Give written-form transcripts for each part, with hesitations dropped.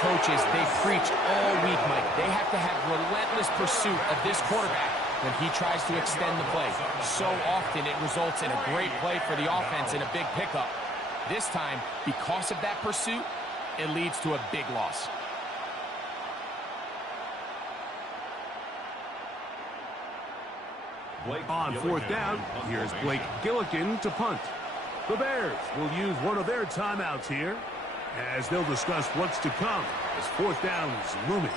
coaches, they preach all week, Mike. They have to have relentless pursuit of this quarterback when he tries to extend the play. So often it results in a great play for the offense and a big pickup. This time, because of that pursuit, it leads to a big loss. On fourth down, here's Blake Gillikin to punt. The Bears will use one of their timeouts here as they'll discuss what's to come as fourth down is looming.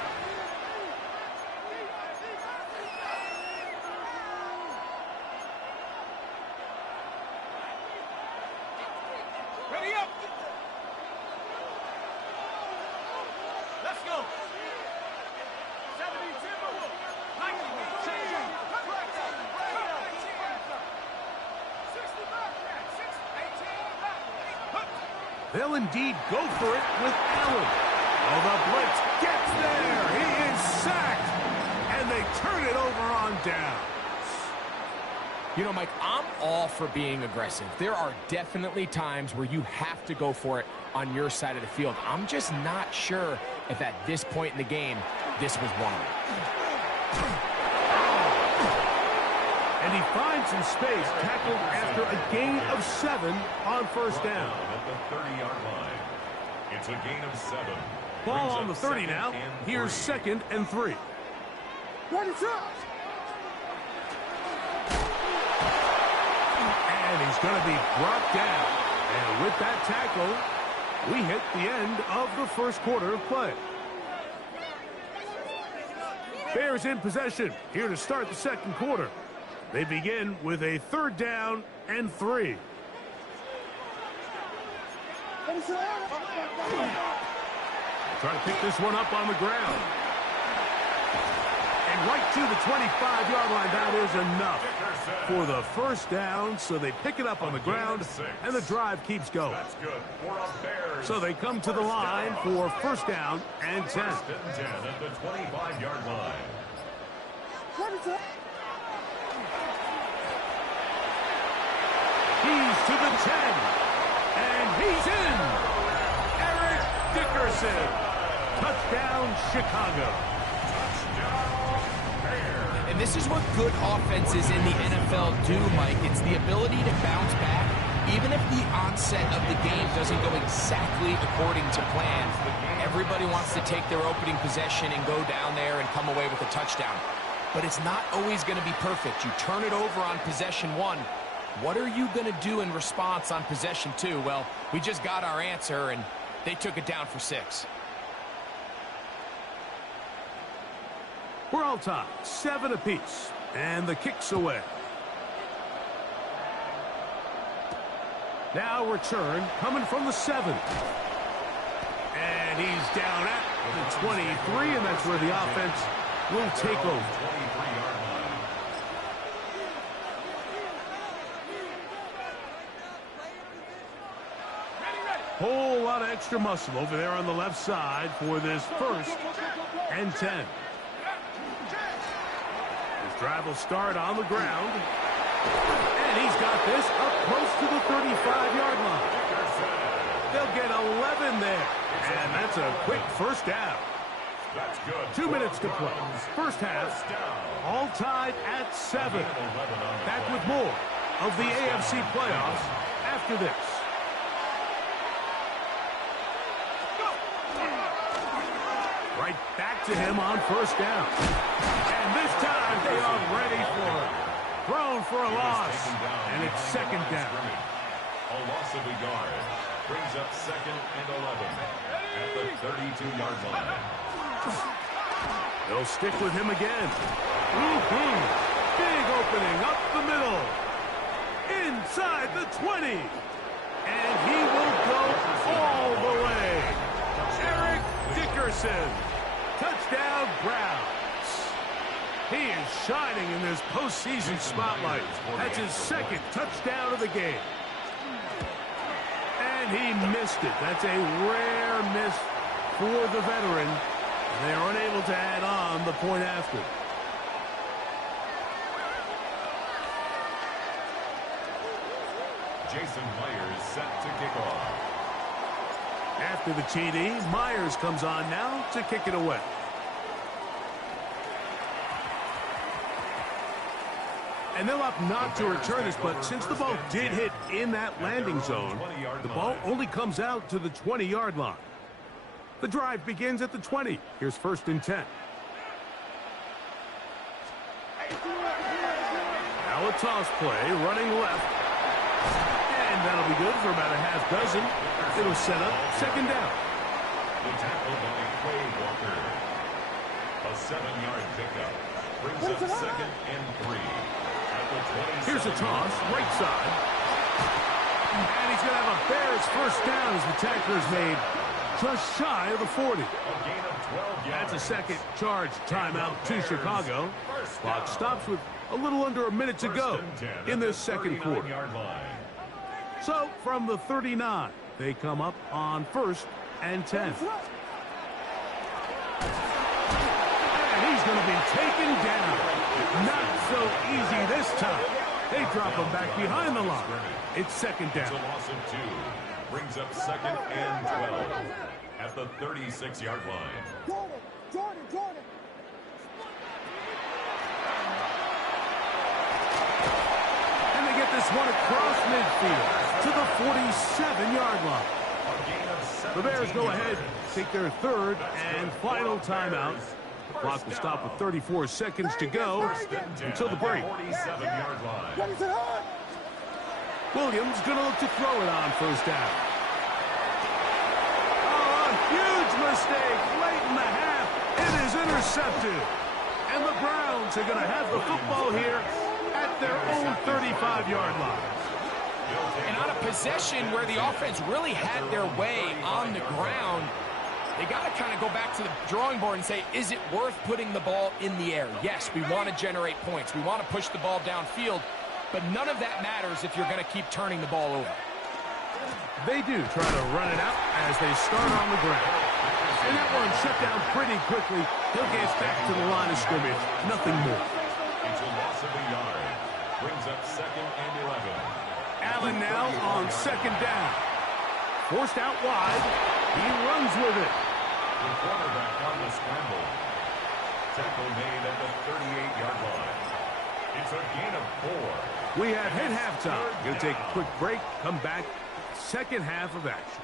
Ready up! Let's go! 70 Timberwolves! They'll indeed go for it with Allen. Oh, the blitz gets there. He is sacked. And they turn it over on down. You know, Mike, I'm all for being aggressive. There are definitely times where you have to go for it on your side of the field. I'm just not sure if at this point in the game, this was one of them. And he finds some space, tackled after a gain of 7 on first down. At the 30-yard line. It's a gain of 7. Ball on the 30 now. Here's 2nd and 3. What is up? And he's going to be brought down. And with that tackle, we hit the end of the first quarter of play. Bears in possession here to start the second quarter. They begin with a 3rd down and 3. Trying to pick this one up on the ground. And right to the 25-yard line. That is enough for the first down. So they pick it up on the ground, and the drive keeps going. That's good for a Bears. So they come to the line for first down and 10. 1st and 10 at the 25-yard line. What is up? He's to the 10. And he's in. Eric Dickerson. Touchdown, Chicago. Touchdown, Bears. And this is what good offenses in the NFL do, Mike. It's the ability to bounce back, even if the onset of the game doesn't go exactly according to plan. Everybody wants to take their opening possession and go down there and come away with a touchdown. But it's not always going to be perfect. You turn it over on possession 1. What are you going to do in response on possession 2? Well, we just got our answer, and they took it down for 6. We're all tied, 7 apiece, and the kick's away. Now return coming from the 7. And he's down at the 23, and that's where the offense will take over. 23-yard line. Whole lot of extra muscle over there on the left side for this 1st and 10. His drive will start on the ground. And he's got this up close to the 35-yard line. They'll get 11 there. And that's a quick first down. That's good. 2 minutes to play. First half, all tied at 7. Back with more of the AFC playoffs after this. Right back to him on first down. And this time they are ready for it. Thrown for a loss. And it's 2nd down. A loss of a yard. Brings up 2nd and 11 at the 32-yard line. They'll stick with him again. Big opening up the middle. Inside the 20. And he will go all the way. Eric Dickerson. Touchdown, Browns. He is shining in this postseason spotlight. That's his 2nd touchdown of the game. And he missed it. That's a rare miss for the veteran. They are unable to add on the point after. Jason Myers set to kick off. After the TD, Myers comes on now to kick it away. And they'll opt not to return this, but since the ball did hit in that landing zone, the ball only comes out to the 20-yard line. The drive begins at the 20. Here's 1st and 10. Now a toss play, running left. And that'll be good for about a half dozen. It'll set up 2nd down. The tackle by Quay Walker. A 7-yard pickup brings up 2nd and 3. Here's a toss, right side. And he's going to have a Bears 1st down as the tackler's made just shy of the 40. A gain of 12 yards. That's a second charge timeout to Chicago. Clock stops with a little under a minute to go in this second quarter. So from the 39, they come up on 1st and 10. And he's going to be taken down. Not so easy this time. They drop him back behind the line. It's 2nd down. It's a loss of 2. Brings up 2nd and 12 at the 36-yard line. Jordan. And they get this one across midfield to the 47-yard line. The Bears go ahead, take their 3rd and final timeout. The clock will stop with 34 seconds to go until the break. 47-yard line. Williams going to look to throw it on 1st down. Oh, a huge mistake late in the half. It is intercepted. And the Browns are going to have the football here at their own 35-yard line. And on a possession where the offense really had their way on the ground, they got to kind of go back to the drawing board and say, is it worth putting the ball in the air? Yes, we want to generate points. We want to push the ball downfield, but none of that matters if you're going to keep turning the ball over. They do try to run it out as they start on the ground. And that one shut down pretty quickly. He'll get back to the line of scrimmage. Nothing more. It's a loss of a yard. Brings up 2nd and 11. Allen now on 2nd down. Forced out wide. He runs with it. The quarterback on the scramble. Tackle made at the 38-yard line. It's a gain of 4. We have hit halftime. Going to take a quick break. Come back. 2nd half of action.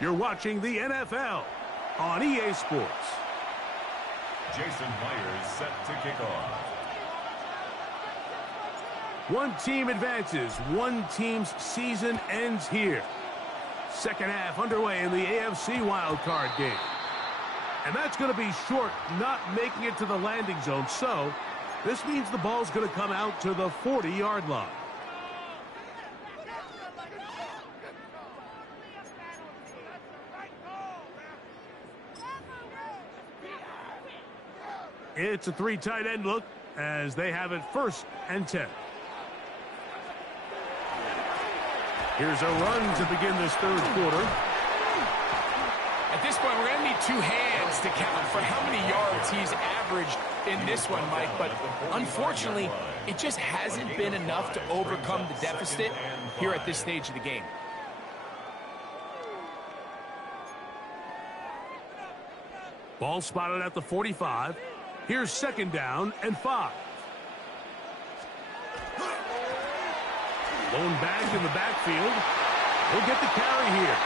You're watching the NFL on EA Sports. Jason Myers set to kick off. One team advances. One team's season ends here. 2nd half underway in the AFC wildcard game. And that's going to be short, not making it to the landing zone. So this means the ball's going to come out to the 40-yard line. It's a 3 tight end look as they have it 1st and 10. Here's a run to begin this 3rd quarter. At this point, we're going to need 2 hands to count for how many yards he's averaged in this one, Mike. But unfortunately, it just hasn't been enough to overcome the deficit here at this stage of the game. Ball spotted at the 45. Here's 2nd down and 5. Lone back in the backfield. He'll get the carry here.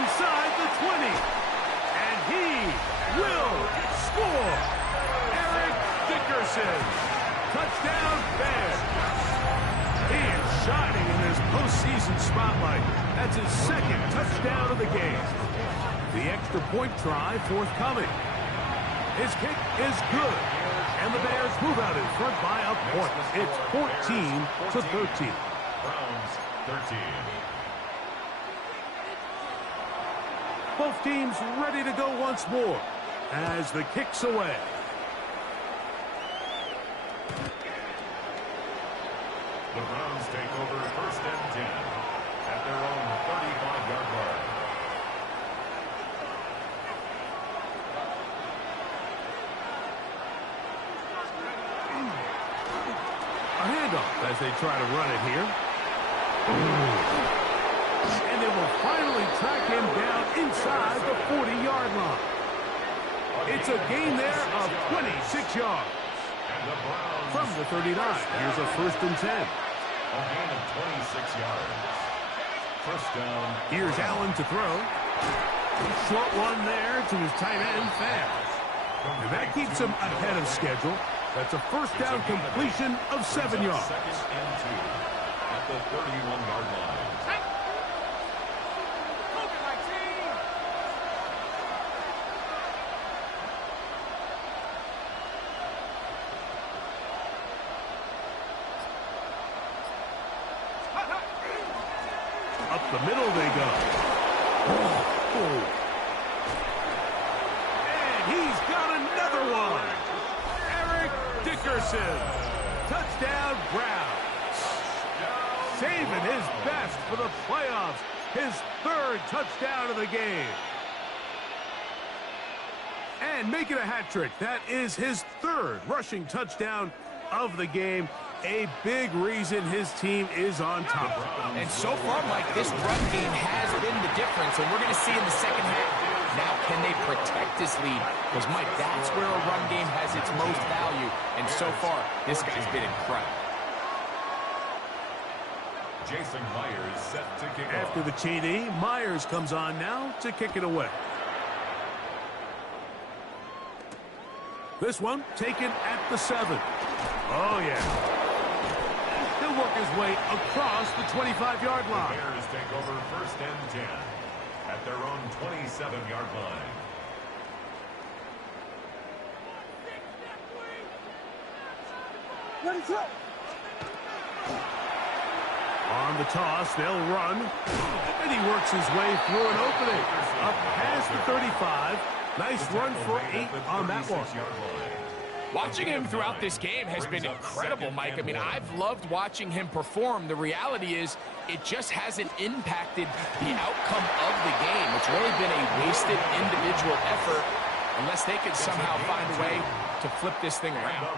Inside the 20. And he will score. Eric Dickerson. Touchdown Bears. He is shining in this postseason spotlight. That's his 2nd touchdown of the game. The extra point try forthcoming. His kick is good. And the Bears move out in front by a point. It's 14-13. Browns 13. Both teams ready to go once more as the kick's away. The Browns take over 1st and 10 at their own 35-yard line. A handoff as they try to run it here. And they will finally track him down inside the 40-yard line. It's a gain there of 26 yards. From the 39, here's a 1st and 10. A gain of 26 yards. First down. Here's Allen to throw. Short one there to his tight end, Fast. And that keeps him ahead of schedule. That's a first down completion of 7 yards. 2nd and 2 at the 31-yard line. Up the middle they go. Oh. And he's got another one. Eric Dickerson. Touchdown, Browns. Saving his best for the playoffs. His 3rd touchdown of the game. And making a hat trick. That is his 3rd rushing touchdown of the game. A big reason his team is on top. And so far, Mike, this run game has been the difference, and we're going to see in the second half. Now, can they protect this lead? Because, Mike, that's where a run game has its most value. And so far, this guy's been incredible. Jason Myers set to kick off. After the TD, Myers comes on now to kick it away. This one taken at the 7. Oh, yeah. He'll work his way across the 25-yard line. The Bears take over 1st and 10 at their own 27-yard line. Ready, throw. On the toss, they'll run. And he works his way through an opening. Up past the 35. Nice run for 8 on that one. Watching him throughout this game has been incredible, Mike. I mean, I've loved watching him perform. The reality is it just hasn't impacted the outcome of the game. It's really been a wasted individual effort unless they could somehow find a way to flip this thing around.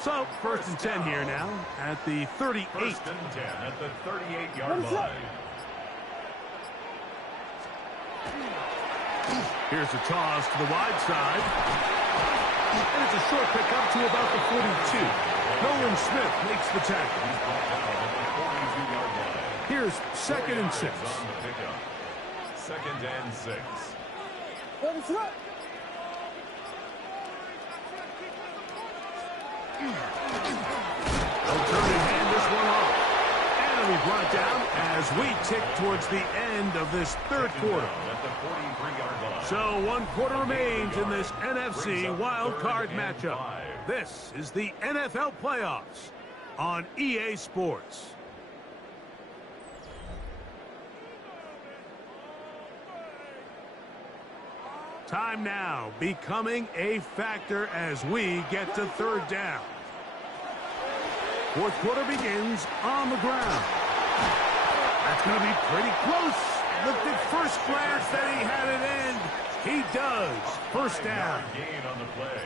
So, 1st and 10 here now at the 38. 1st and 10 at the 38-yard line. Here's a toss to the wide side. And it's a short pickup to about the 42. Nolan Smith makes the tackle. Here's 2nd and 6. 2nd and 6. Ready, throw. They'll turn and hand this one off. And it'll be brought down as we tick towards the end of this 3rd quarter. At the 43-yard line. So 1 quarter remains in this NFC wildcard matchup. This is the NFL playoffs on EA Sports. Time now becoming a factor as we get to 3rd down. 4th quarter begins on the ground. That's going to be pretty close. Looked at first glance that he had it end. He does. 1st down. Gain on the play.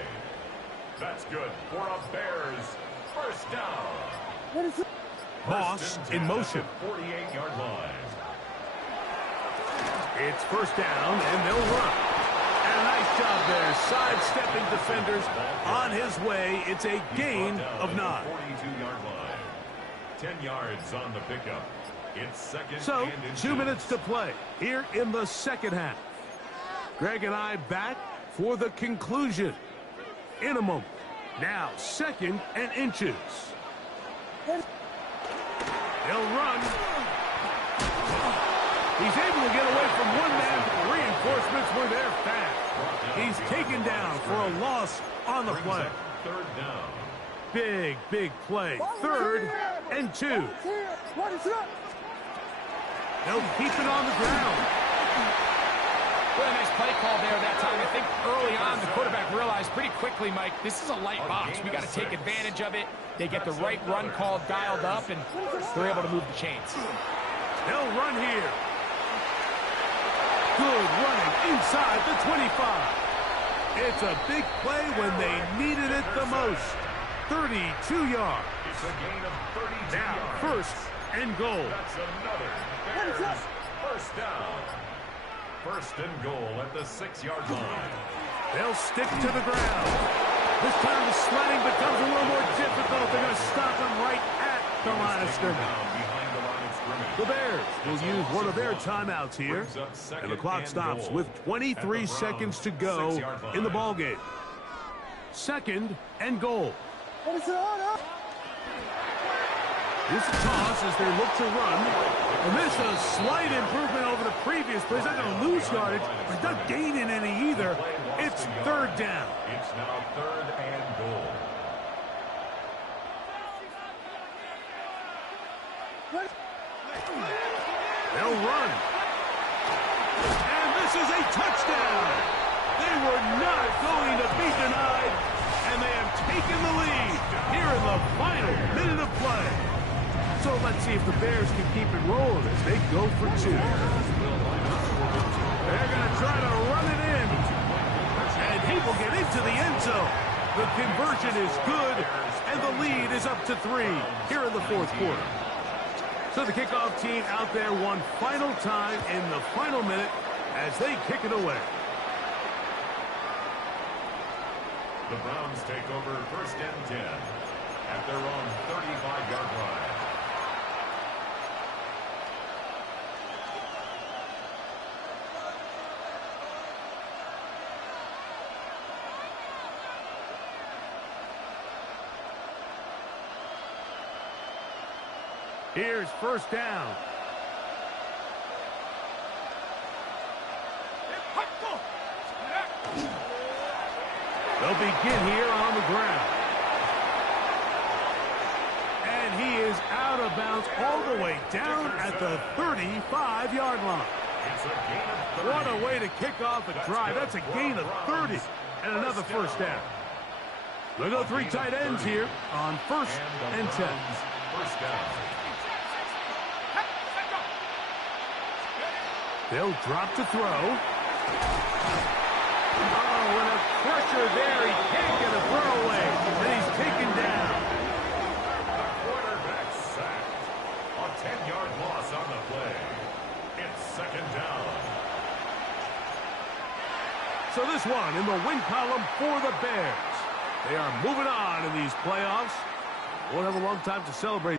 That's good for a Bears 1st down. Ready, throw. Moss in motion. 48-yard line. It's 1st down, and they'll run. And a nice job there, sidestepping defenders on his way. It's a gain of 9. 42-yard line. 10 yards on the pickup. It's 2nd So, and 2 minutes to play here in the 2nd half. Greg and I back for the conclusion in a moment. Now, 2nd and inches. They'll run. He's able to get away from one man. Reinforcements were there fast. He's taken down for a loss on the play. 3rd down. Big play. 3rd and 2. Ready, throw. They'll keep it on the ground. Really nice play call there that time. I think early on the quarterback realized pretty quickly, Mike, this is a light box. We got to take advantage of it. They get the right run call dialed up, and they're able to move the chains. They'll run here. Good running inside the 25. It's a big play when they needed it the most. 32 yards. It's a gain of 32 Now, yards. 1st and goal. That's another Bears First down. First and goal at the 6-yard line. They'll stick to the ground. This time the sledding becomes a little more difficult. They're going to stop him right at the line of scrimmage. The Bears will use one of their timeouts here. And the clock stops with 23 seconds to go in the ballgame. Second and goal. This toss as they look to run. And this is a slight improvement over the previous play. He's not going to lose yardage, but he's not gaining any either. It's third down. It's now third and goal. They'll run. And this is a touchdown. They were not going to be denied, and they have taken the lead here in the final minute of play. So let's see if the Bears can keep it rolling as they go for two. They're going to try to run it in. And he will get into the end zone. The conversion is good, and the lead is up to 3 here in the fourth quarter. So the kickoff team out there one final time in the final minute as they kick it away. The Browns take over first and 10 at their own 35-yard line. Here's first down. They'll begin here on the ground. And he is out of bounds all the way down at the 35-yard line. It's a gain of 30. What a way to kick off a drive. That's a gain of 30 and another first down. They'll go 3 tight ends here on first and 10. First down. They'll drop to throw. Oh, and a pressure there. He can't get a throw away, and he's taken down. The quarterback sacked. A 10-yard loss on the play. It's second down. So this one in the win column for the Bears. They are moving on in these playoffs. Won't have a long time to celebrate.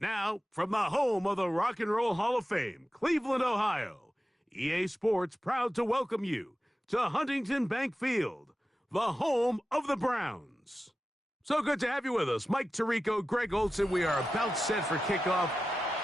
Now, from the home of the Rock and Roll Hall of Fame, Cleveland, Ohio, EA Sports proud to welcome you to Huntington Bank Field, the home of the Browns. So good to have you with us. Mike Tirico, Greg Olson, we are about set for kickoff.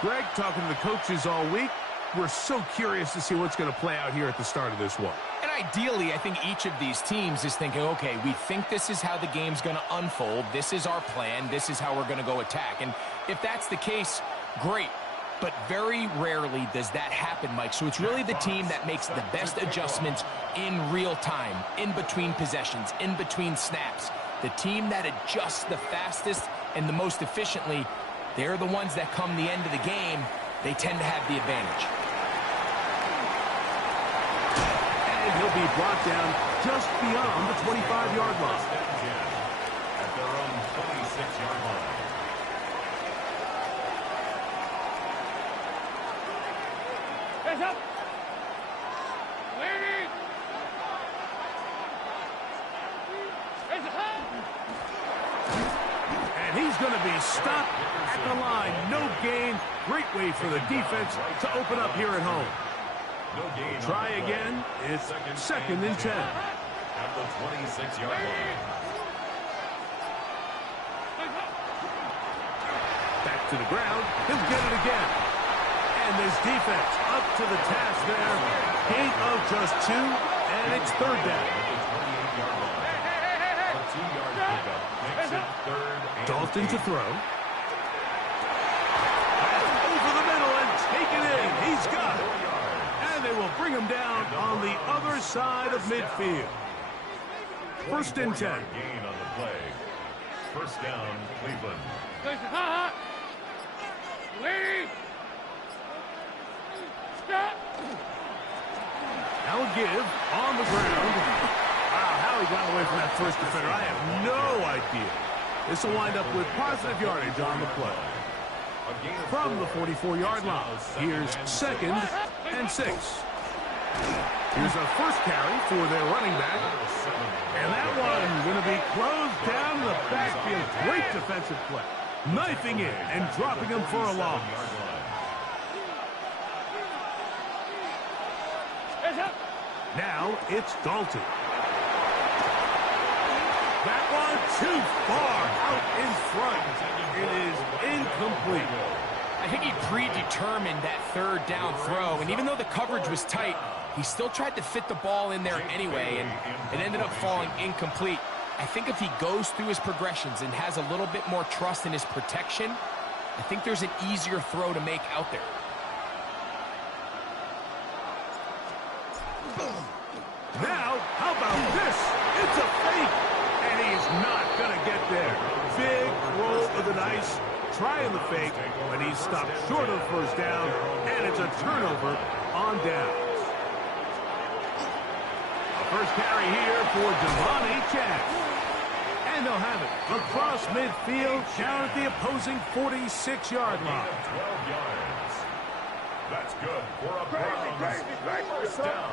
Greg, talking to the coaches all week. We're so curious to see what's going to play out here at the start of this one. And ideally, I think each of these teams is thinking, okay, we think this is how the game's going to unfold. This is our plan. This is how we're going to go attack. And if that's the case, great. But very rarely does that happen, Mike. So it's really the team that makes the best adjustments in real time, in between possessions, in between snaps. The team that adjusts the fastest and the most efficiently, they're the ones that come the end of the game, they tend to have the advantage. And he'll be brought down just beyond the 25-yard line. At their own 26-yard line. Hands up. Lady. Hands up. And he's going to be stopped at the line. No gain. Great way for the defense to open up here at home. No gain. Try again. It's second and 10. At the 26-yard line. Back to the ground. He'll get it again. And this defense up to the task there. Gain of just 2, and it's third down. Dalton to throw. Over the middle and take it in. He's got it. And they will bring him down on the other side of midfield. First and 10. Gain on the play. First down, Cleveland. Lady. Stop. Now a give on the ground. Wow, how he got away from that first defender, I have no idea. This will wind up with positive yardage on the play. From the 44-yard line, here's second and 6. Here's a first carry for their running back. And that one going to be closed down in the backfield. Great defensive play. Knifing in and dropping him for a loss. Now it's Dalton. That one too far out in front. It is incomplete. I think he predetermined that third down throw, and even though the coverage was tight, he still tried to fit the ball in there anyway, and it ended up falling incomplete. I think if he goes through his progressions and has a little bit more trust in his protection, I think there's an easier throw to make out there. Now, how about this? It's a fake, and he's not going to get there. Big roll of the dice, trying the fake, but he's stopped short of the first down, and it's a turnover on downs. A first carry here for Devontae Chance. And they'll have it across midfield, down at the opposing 46-yard line. 12 yards. That's good for a Browns first down.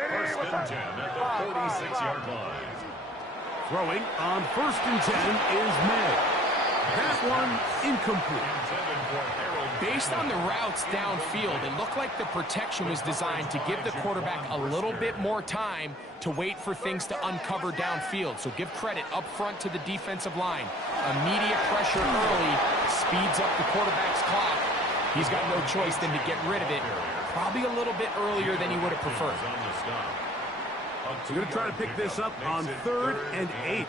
First and 10 at the 46-yard line. Throwing on first and 10 is May. That one incomplete. Based on the routes downfield, it looked like the protection was designed to give the quarterback a little bit more time to wait for things to uncover downfield. So give credit up front to the defensive line. Immediate pressure early speeds up the quarterback's clock. He's got no choice than to get rid of it, probably a little bit earlier than he would have preferred. We're going to try to pick this up on 3rd and 8.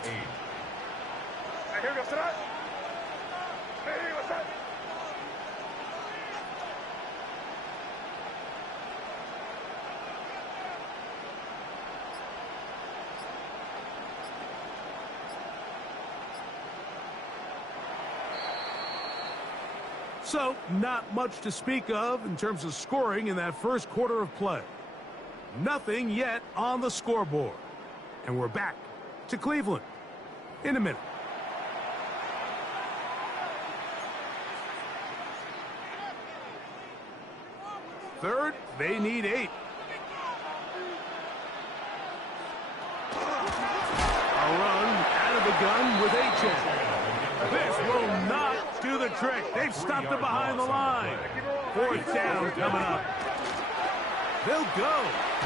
So, not much to speak of in terms of scoring in that first quarter of play. Nothing yet on the scoreboard. And we're back to Cleveland in a minute. Third, they need 8. A run out of the gun with H.N. This will not do the trick. They've stopped him behind the line. Fourth down coming up. They'll go.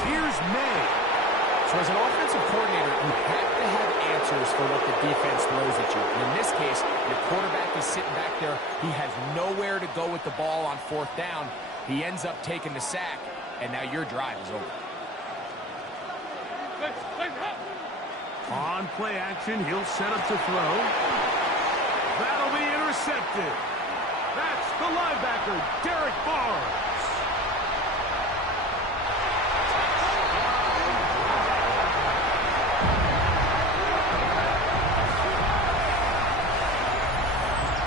Here's May. So as an offensive coordinator, you have to have answers for what the defense throws at you. And in this case, your quarterback is sitting back there. He has nowhere to go with the ball on fourth down. He ends up taking the sack, and now your drive is over. On play action, he'll set up to throw. That'll be intercepted. That's the linebacker, Derek Barnes.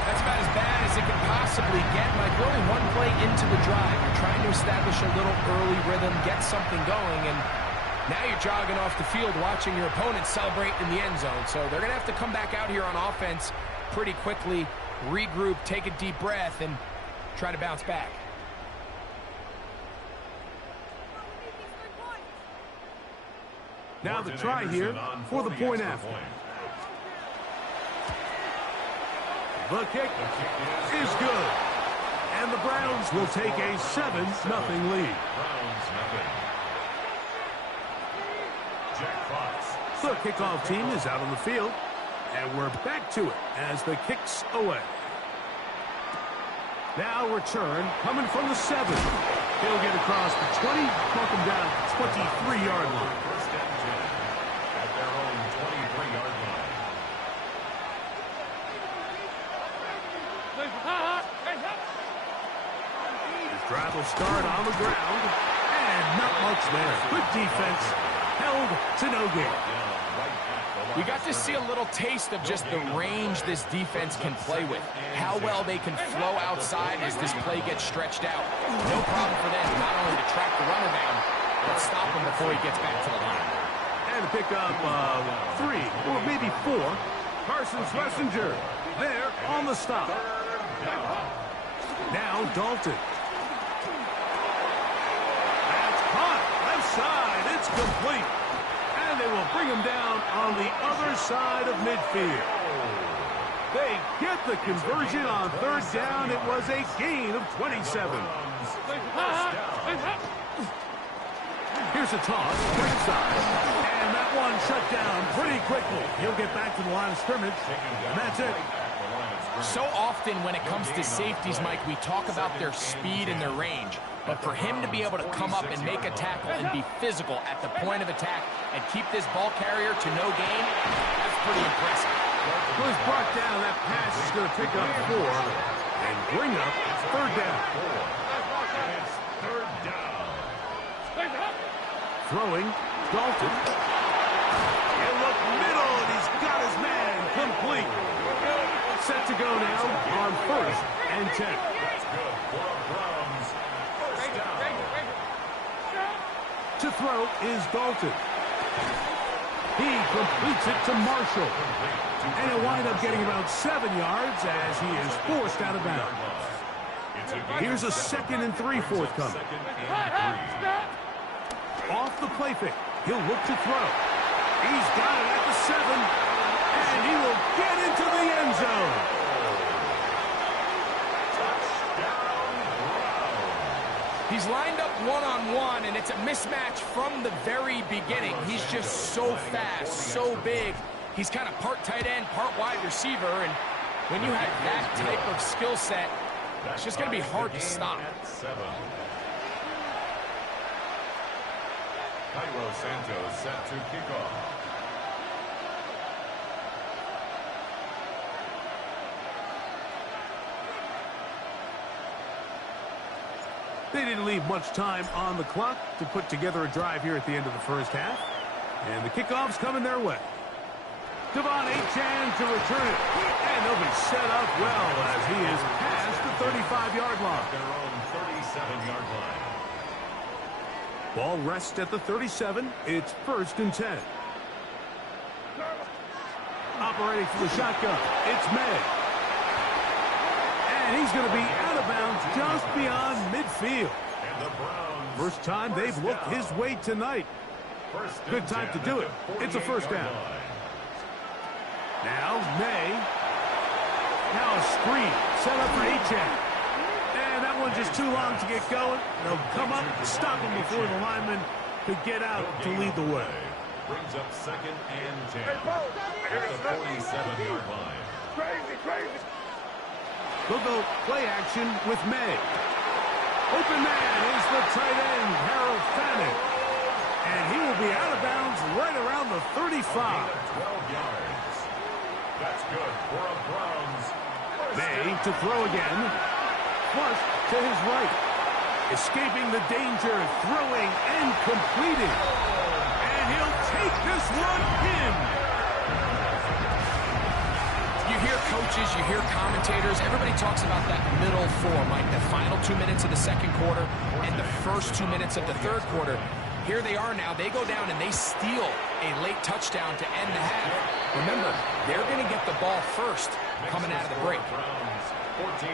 That's about as bad as it can possibly get. Like, we're only one play into the drive. You're trying to establish a little early rhythm, get something going, and now you're jogging off the field watching your opponent celebrate in the end zone. So they're going to have to come back out here on offense pretty quickly, regroup, take a deep breath, and try to bounce back. Now the try here for the point after. The kick is good. And the Browns will take a 7-0 lead. The kickoff team is out on the field. And we're back to it as the kick's away. Now return coming from the 7. He'll get across the 20, knock him down at the 23-yard line. First and 10 at their own 23-yard line. His drive will start on the ground. And not much there. Good defense. Held to no gain. We got to see a little taste of just the range this defense can play with. How well they can flow outside as this play gets stretched out. No problem for them not only to track the runner down, but stop him before he gets back to the line. And to pick up 3 or maybe 4. Carson Schlesinger there on the stop. Now Dalton. That's caught. Left side. It's complete. And they will bring him down on the other side of midfield. They get the conversion on third down. It was a gain of 27. Here's a toss, right side. And that one shut down pretty quickly. He'll get back to the line of scrimmage. And that's it. So often when it comes to safeties, Mike, we talk about their speed and their range. But for him to be able to come up and make a tackle and be physical at the point of attack and keep this ball carrier to no gain, that's pretty impressive. Well, he's brought down. That pass is going to pick up 4 and bring up third down. It's third down. Throwing, Dalton. He'll look middle, and he's got his man complete. Set to go now on first and 10. That's good for the Browns. First down. To throw is Dalton. He completes it to Marshall. And he'll wind up getting about 7 yards as he is forced out of bounds. Here's a 2nd and 3 forthcoming. Off the play fake. He'll look to throw. He's got it at the 7. And he will get into the end zone. He's lined up one-on-one, and it's a mismatch from the very beginning. He's just so fast, so big. He's kind of part tight end, part wide receiver, and when you have that type of skill set, it's just going to be hard to stop. Cairo Santos set to kick off. They didn't leave much time on the clock to put together a drive here at the end of the first half. And the kickoff's coming their way. Devon Achane to return it. And they'll be set up well as he is past the 35-yard line. Their own 37-yard line. Ball rests at the 37. It's first and 10. Operating for the shotgun. It's May. And he's going to be out of bounds just beyond midfield. First time they've looked his way tonight. Good time to do it. It's a first down. Now May. Now a screen set up for Achane. And that one's just too long to get going. They'll come up, stop him before the lineman could get out to lead the way. Brings up 2nd and 10 at the 47-yard line. Crazy. They'll go play action with May. Open man is the tight end, Harold Fannin. And he will be out of bounds right around the 35. 12 yards. That's good for a Browns. May to throw again. Flush to his right. Escaping the danger, throwing and completing. And he'll take this one in. You hear coaches, you hear commentators, everybody talks about that middle four, Mike, the final 2 minutes of the second quarter and the first 2 minutes of the third quarter. Here they are now. They go down and they steal a late touchdown to end the half. Remember, they're going to get the ball first coming out of the break. Browns 14,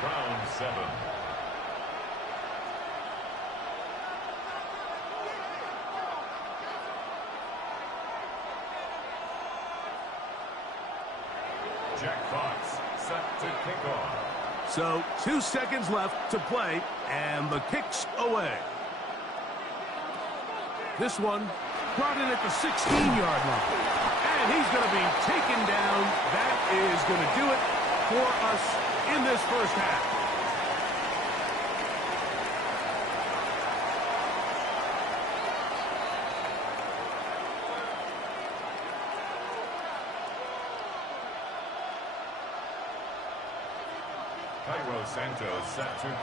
Browns 7. Jack Fox set to kick off. So 2 seconds left to play, and the kick's away. This one brought in at the 16-yard line. And he's going to be taken down. That is going to do it for us in this first half.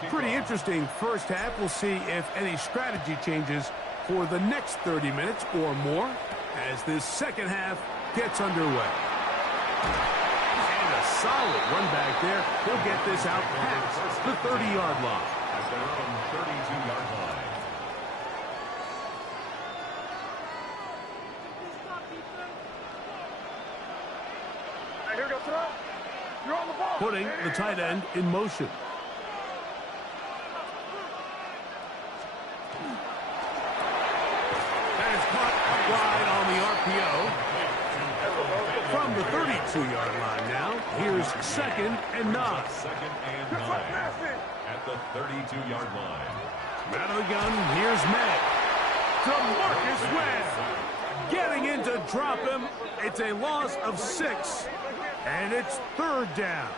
Pretty interesting first half. We'll see if any strategy changes for the next 30 minutes or more as this second half gets underway. And a solid run back there. He'll get this out past the 30-yard line. At their own 32-yard line. Here goes throw. You're on the ball. Putting the tight end in motion. That is caught out wide on the RPO. From the 32-yard line now, here's 2nd and 9. 2nd and 9 at the 32-yard line. Out of the gun, here's May. DeMarcus Webb getting in to drop him. It's a loss of 6, and it's 3rd down.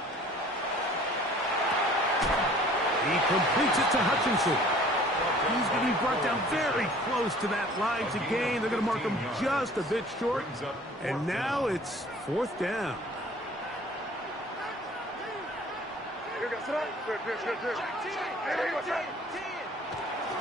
He completes it to Hutchinson. He's going to be brought down very close to that line to gain. They're going to mark him just a bit short. And now it's 4th down.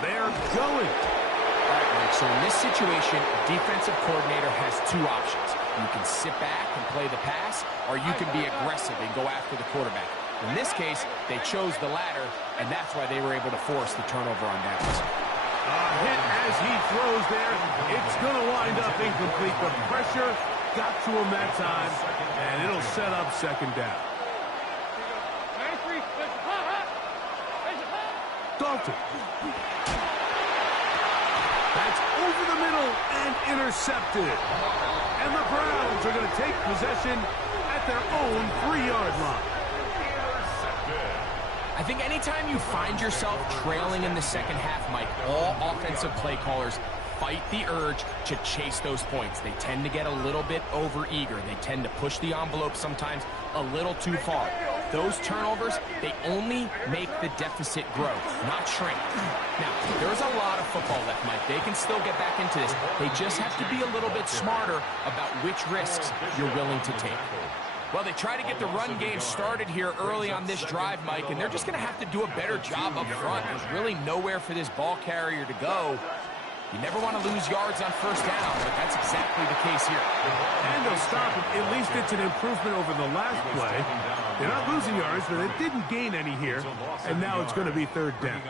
They're going. All right, Mike, so in this situation, defensive coordinator has 2 options. You can sit back and play the pass, or you can be aggressive and go after the quarterback. In this case, they chose the latter, and that's why they were able to force the turnover on downs. Hit as he throws there. It's going to wind up incomplete. The pressure got to him that time, and it'll set up 2nd down. Dalton. That's over the middle and intercepted. And the Browns are going to take possession at their own 3-yard line. I think anytime you find yourself trailing in the second half, Mike, all offensive play callers fight the urge to chase those points. They tend to get a little bit overeager. They tend to push the envelope sometimes a little too far. Those turnovers, they only make the deficit grow, not shrink. Now, there's a lot of football left, Mike. They can still get back into this. They just have to be a little bit smarter about which risks you're willing to take. Well, they try to get the run game started here early on this drive, Mike, and they're just going to have to do a better job up front. There's really nowhere for this ball carrier to go. You never want to lose yards on 1st down, but that's exactly the case here. And they'll stop it. At least it's an improvement over the last play. They're not losing yards, but they didn't gain any here. And now it's going to be 3rd down.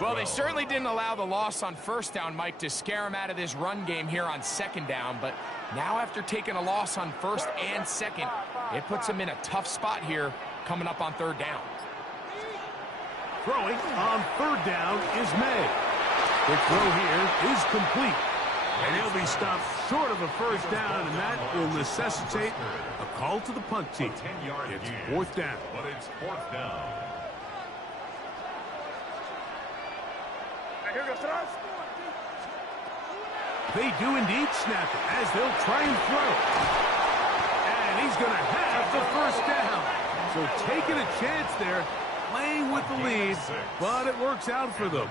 Well, they certainly didn't allow the loss on 1st down, Mike, to scare them out of this run game here on 2nd down. But now after taking a loss on 1st and 2nd, it puts them in a tough spot here coming up on 3rd down. Throwing on 3rd down is May. The throw here is complete. And he'll be stopped short of a first down, and that will necessitate a call to the punt team. It's fourth down. But it's fourth down. They do indeed snap it as they'll try and throw. And he's going to have the first down. So taking a chance there, playing with the lead, but it works out for them.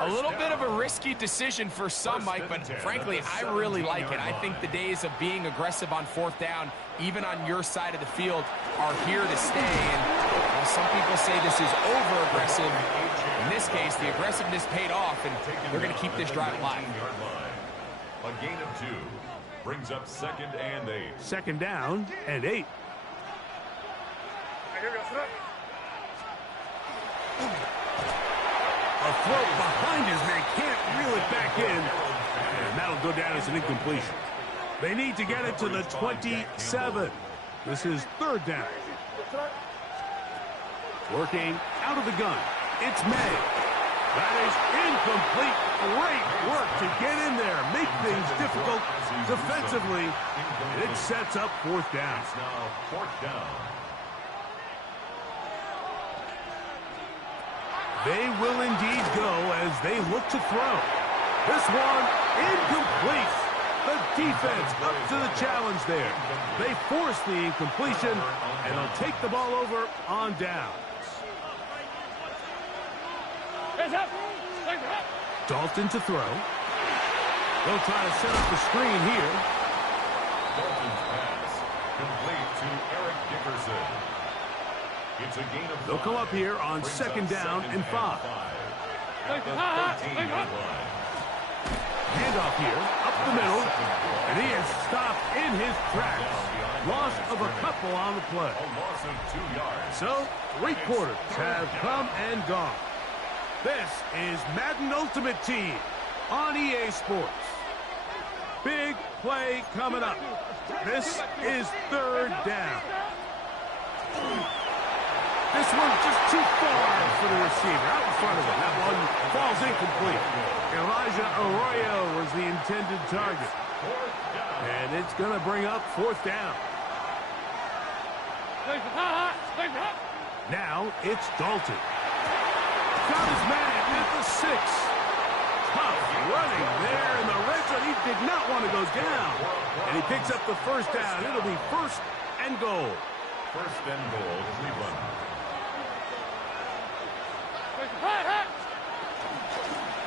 A little bit of a risky decision for some, Mike, but frankly, I really like it. I think the days of being aggressive on fourth down, even on your side of the field, are here to stay. And while some people say this is over-aggressive, in this case, the aggressiveness paid off, and they're going to keep this drive alive. A gain of 2 brings up 2nd and 8. Second down and 8. A throw behind his man, can't reel it back in, and that'll go down as an incompletion. They need to get it to the 27. This is third down. Working out of the gun. It's May. That is incomplete. Great work to get in there, make things difficult defensively. And it sets up fourth down. It's now fourth down. They will indeed go as they look to throw. This one incomplete. The defense up to the challenge there. They force the incompletion, and they'll take the ball over on downs. Dalton to throw. They'll try to set up the screen here. Dalton's pass complete to Eric Dickerson. It's a gain of 5. They'll come up here on second down and 5. At the 13-yard line. Handoff here, up the middle, and he is stopped in his tracks. Loss of a couple on the play. A loss of 2 yards. So, 3 quarters have come and gone. This is Madden Ultimate Team on EA Sports. Big play coming up. This is third down. This one's just too far for the receiver, out in front of him. That one falls incomplete. Elijah Arroyo was the intended target. And it's going to bring up fourth down. Now it's Dalton. Got his man at the 6. Tough running there in the red zone. He did not want to go down. And he picks up the first down. It'll be first and goal. First and goal, Cleveland.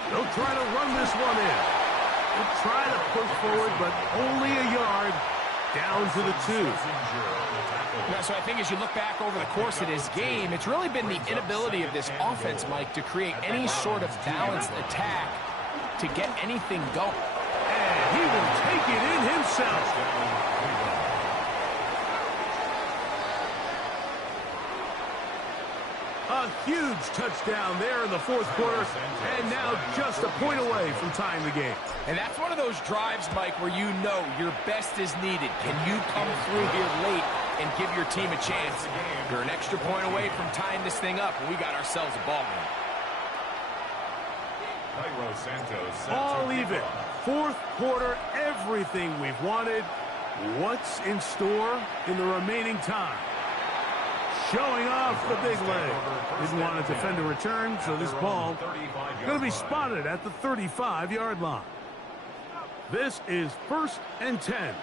They'll try to run this one in. They'll try to push forward, but only a yard down to the 2. Yeah, so I think as you look back over the course of this game, it's really been the inability of this offense, Mike, to create any sort of balanced attack to get anything going. And he will take it in himself. A huge touchdown there in the fourth quarter, and now just a point away from tying the game. And that's one of those drives, Mike, where you know your best is needed. Can you come through here late and give your team a chance? You're an extra point away from tying this thing up, and we got ourselves a ball game. Cairo Santos. All even. Fourth quarter, everything we've wanted. What's in store in the remaining time? Showing off the big leg. Didn't want to defend a return, so this ball going to be spotted at the 35-yard line. This is first and 10.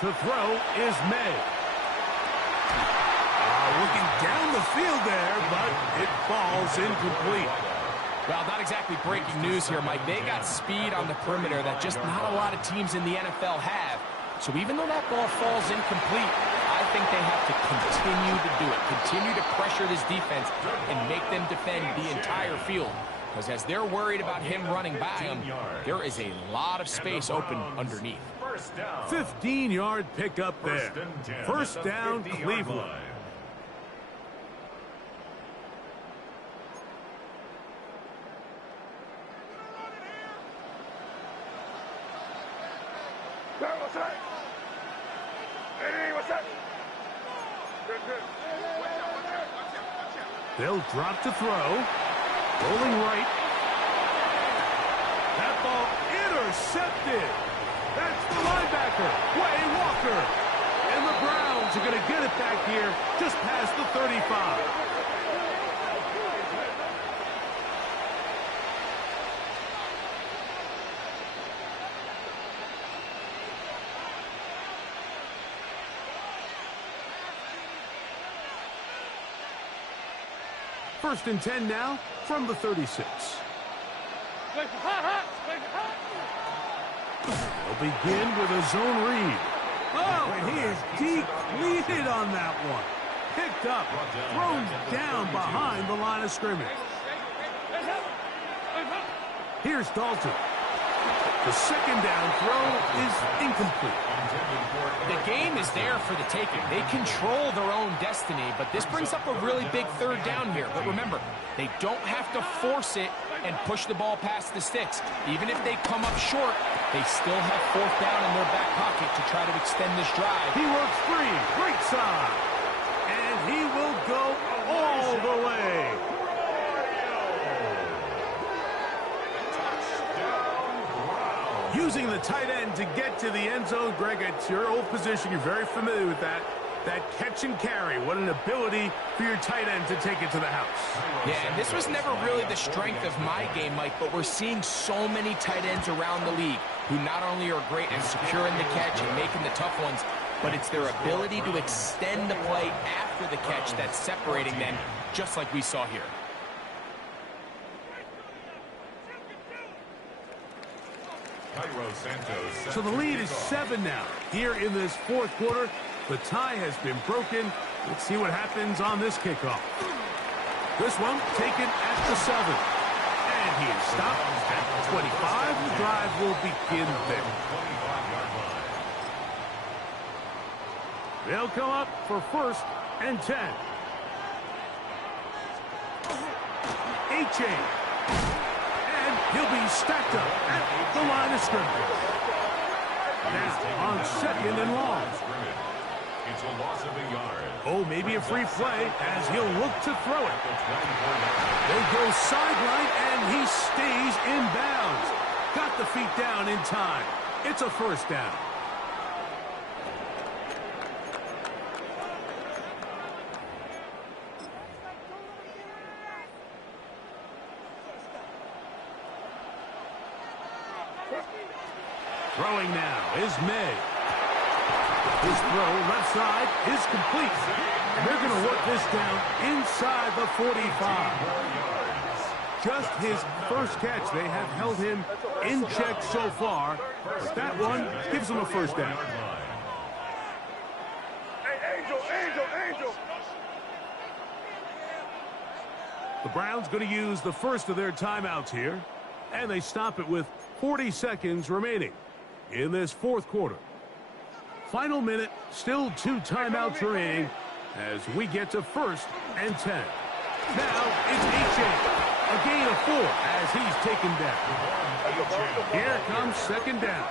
To throw is May. Looking down the field there, but it falls incomplete. Well, not exactly breaking news here, Mike. They got speed on the perimeter that just not a lot of teams in the NFL have. So even though that ball falls incomplete, I think they have to continue to do it. Continue to pressure this defense and make them defend the entire field. Because as they're worried about him running by them, there is a lot of space open underneath. 15-yard pickup there. First down, Cleveland. They'll drop to throw. Rolling right. That ball intercepted. That's the linebacker, Wayne Walker. And the Browns are going to get it back here just past the 35. First and 10 now from the 36. They'll begin with a zone read. Oh, and he is depleted on that one. Picked up, thrown down behind the line of scrimmage. Here's Dalton. The second down throw is incomplete. The game is there for the taking. They control their own destiny, but this brings up a really big third down here. But remember, they don't have to force it and push the ball past the sticks. Even if they come up short, they still have fourth down in their back pocket to try to extend this drive. He works free, right side, and he will go all the way. Using the tight end to get to the end zone. Greg, it's your old position. You're very familiar with that. That catch and carry. What an ability for your tight end to take it to the house. Yeah, and this was never really the strength of my game, Mike, but we're seeing so many tight ends around the league who not only are great at securing the catch and making the tough ones, but it's their ability to extend the play after the catch that's separating them, just like we saw here. So the lead is 7 now. Here in this fourth quarter, the tie has been broken. Let's see what happens on this kickoff. This one taken at the 7. And he is stopped at the 25. The drive will begin there. They'll come up for first and 10. A-chain. And he'll be stacked up at the line of scrimmage. Now on second and long. It's a loss of a yard. Oh, maybe a free play as he'll look to throw it. They go sideline and he stays in bounds. Got the feet down in time. It's a first down. Throwing now is May. His throw left side is complete. And they're going to work this down inside the 45. Just his first catch. They have held him in check so far. But that one gives him a first down. Hey, Angel. The Browns going to use the first of their timeouts here. And they stop it with 40 seconds remaining in this fourth quarter. Final minute, still 2 timeouts remaining as we get to first and 10. Now it's A-chain, a gain of 4 as he's taken down. Here comes second down.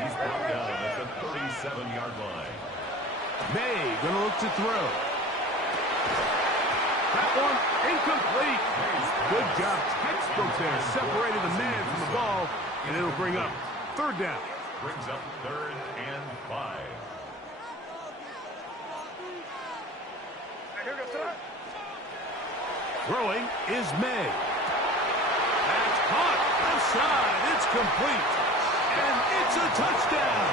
He's brought down at the 37-yard line. May gonna look to throw. That one incomplete. Good job, textbook there, separating the man from the ball, and it'll bring up third down. Brings up 3rd and 5. Throwing is May. That's caught. Offside. It's complete. And it's a touchdown.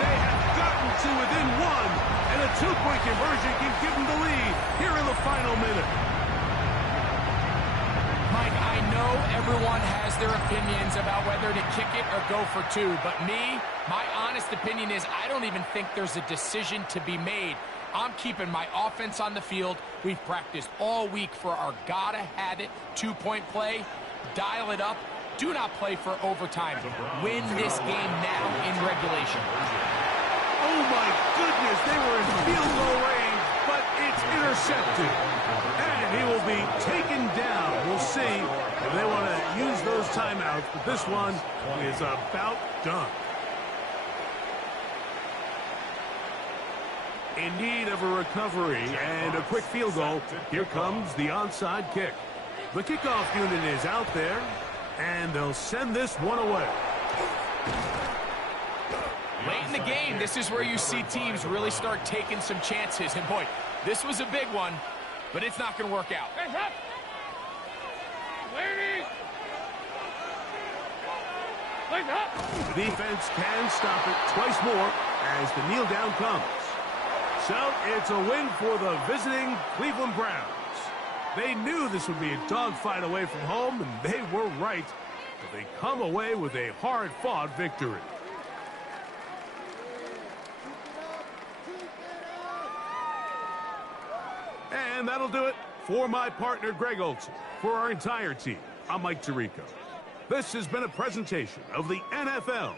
They have gotten to within 1, and a 2-point conversion can give them the lead here in the final minute. Mike, I know everyone has their opinions about whether to kick it or go for 2, but me, my honest opinion is I don't even think there's a decision to be made. I'm keeping my offense on the field. We've practiced all week for our gotta-have-it 2-point play. Dial it up. Do not play for overtime. Win this game now in regulation. Oh, my goodness. They were in field goal range, but it's intercepted. And he will be taken down. We'll see if they want to use those timeouts, but this one is about done. In need of a recovery and a quick field goal, here comes the onside kick. The kickoff unit is out there, and they'll send this one away. Late in the game, this is where you see teams really start taking some chances. And boy, this was a big one, but it's not going to work out. The defense can stop it twice more as the kneel down comes. So it's a win for the visiting Cleveland Browns. They knew this would be a dogfight away from home, and they were right. But they come away with a hard-fought victory. And that'll do it for my partner, Greg Olson. For our entire team, I'm Mike Tirico. This has been a presentation of the NFL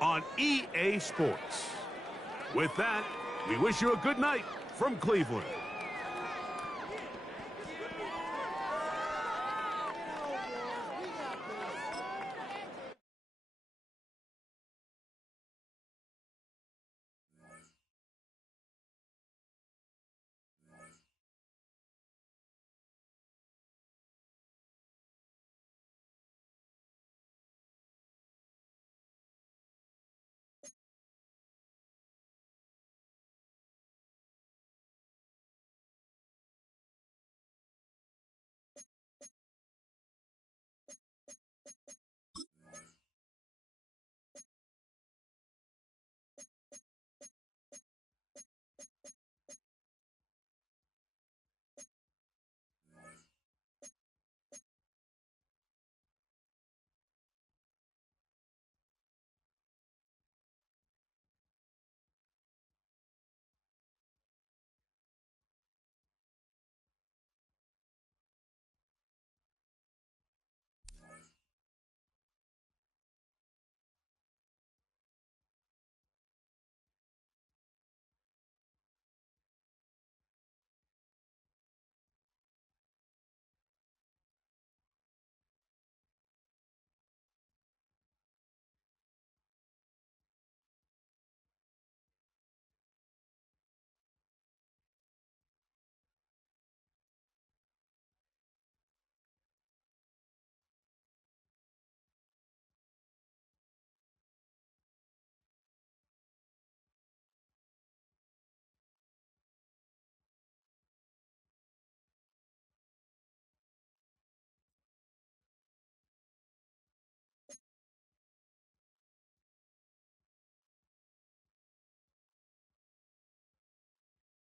on EA Sports. With that, we wish you a good night from Cleveland.